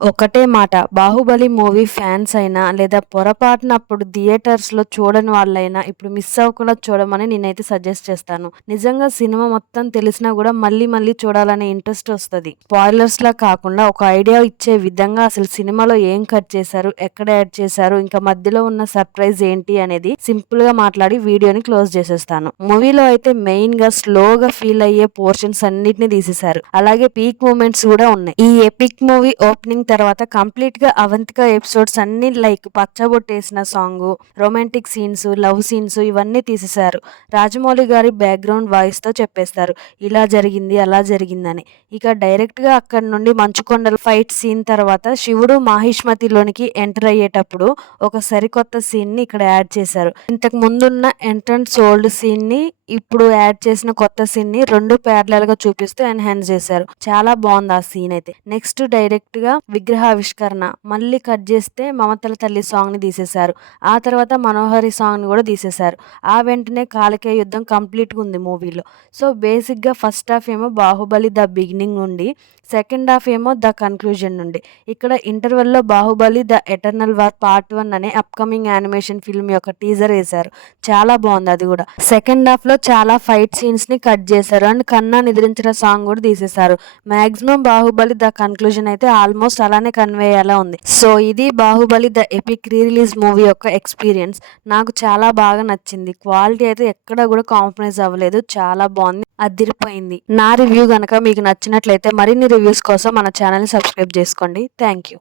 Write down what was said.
ఒకటే మాట, 'Baahubali' movie fans అయినా లేదా పొరపాటున అప్పుడు థియేటర్స్‌లో చూడని వాళ్ళైనా ఇప్పుడు మిస్ అవ్వకుండా చూడమని నేనైతే సజెస్ట్ చేస్తాను. నిజంగా సినిమా మొత్తం తెలిసినా గూడా మళ్ళీ మళ్ళీ చూడాలనే ఇంట్రెస్ట్ ఒస్తది. స్పాయిలర్స్‌లా కాకుండా ఒక ఐడియా ఇచ్చే విధంగా అసలు సినిమాలో ఏం కట్ చేశారు, ఎక్కడ యాడ్ చేశారు, ఇంకా మధ్యలో ఉన్న సర్ప్రైజ్ ఏంటి అనేది సింపుల్‌గా మాట్లాడి వీడియోని క్లోజ్ చేసేస్తాను. మూవీలో అయితే మెయిన్‌గా స్లోగా ఫీల్ అయ్యే పోర్షన్స్ అన్నిటిని తీసేశారు. అలాగే పీక్ మూమెంట్స్ గూడా ఉన్నాయి. ఈ ఎపిక్ మూవీ ఓపెనింగ్ తర్వాత కంప్లీట్ గా అవంతిక ఎపిసోడ్స్ అన్ని లైక్ పచ్చబొట్టేసిన song, romantic scenes, love scenes ఇవన్నీ తీసేశారు. రాజమౌళి గారి బ్యాక్గ్రౌండ్ వాయిస్ తో చెప్పేస్తారు ఇలా జరిగింది అలా జరిగిందని. ఇక డైరెక్ట్ గా అక్కడ నుండి మంచుకొండల ఫైట్ సీన్ తర్వాత శివుడు మాహిష్మతిలోనికి ఎంటర్ అయ్యేటప్పుడు ఒక సరికొత్త సీన్ ని ఇక్కడ యాడ్ చేశారు. ఇంతకు ముందున్న ఎంట్రన్స్ ఓల్డ్ సీన్ ని ఇప్పుడు యాడ్ చేసిన కొత్త సీన్ ని రెండు ప్యారలల్ గా చూపిస్తూ ఎన్హాన్స్ చేశారు. చాలా బాగుంది ఆ సీన్ అయితే. నెక్స్ట్ డైరెక్ట్ గా విగ్రహావిష్కరణ మళ్ళీ కట్ చేస్తే మమతల తల్లి సాంగ్ ని తీసేశారు. ఆ తర్వాత మనోహరి సాంగ్ ని కూడా తీసేశారు. ఆ వెంటనే కాలకేయ యుద్ధం కంప్లీట్ గా ఉంది మూవీలో. సో బేసిక్ గా ఫస్ట్ హాఫ్ ఏమో బాహుబలి ద బిగినింగ్ నుండి, సెకండ్ హాఫ్ ఏమో ద కన్క్లూజన్ నుండి. ఇక్కడ ఇంటర్వెల్ లో Baahubali the eternal war part 1 అనే అప్కమింగ్ యానిమేషన్ ఫిల్మ్ యొక్క టీజర్ వేశారు. చాలా బాగుంది అది కూడా. సెకండ్ హాఫ్ లో చాలా ఫైట్ సీన్స్ ని కట్ చేశారు అండ్ కన్నా నిద్రించిన సాంగ్ కూడా తీసేశారు. మాక్సిమం బాహుబలి ద కన్క్లూజన్ అయితే ఆల్మోస్ట్ అలానే కన్వే అయ్యేలా ఉంది. సో ఇది Baahubali the epic re release movie యొక్క ఎక్స్పీరియన్స్. నాకు చాలా బాగా నచ్చింది. క్వాలిటీ అయితే ఎక్కడ కూడా కాంప్రమైజ్ అవ్వలేదు. చాలా బాగుంది, అదిరిపోయింది. నా రివ్యూ గనక మీకు నచ్చినట్లయితే మరిన్ని రివ్యూస్ కోసం మన ఛానల్ ని సబ్స్క్రైబ్ చేసుకోండి. Thank you.